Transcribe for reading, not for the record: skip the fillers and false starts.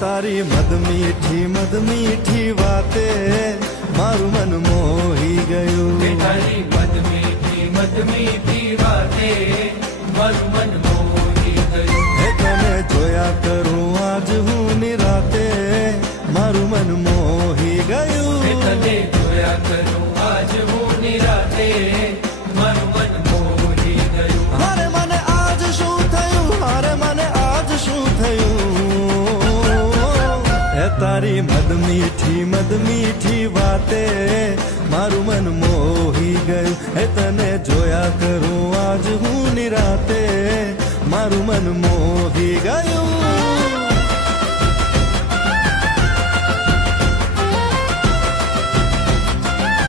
તારી મદ મીઠી વાતે મારું મન મોહી ગયું તારી મદ મીઠી વાતે મારું મન મોહી ગયું હે તને જોયા કરું આજ હું નિરાતે મારું મન મોહી ગયું તને જોયા કરું આજ હું નિરાતે મારું મન મોહી ગયું હારે મને આજ શું થયું હારે મને આજ શું થયું હે તારી મદ મીઠી વાતે મારું મન મોહી ગયું હે તને જોયા કરું આજ હું નિરાતે મારું મન મોહી ગયું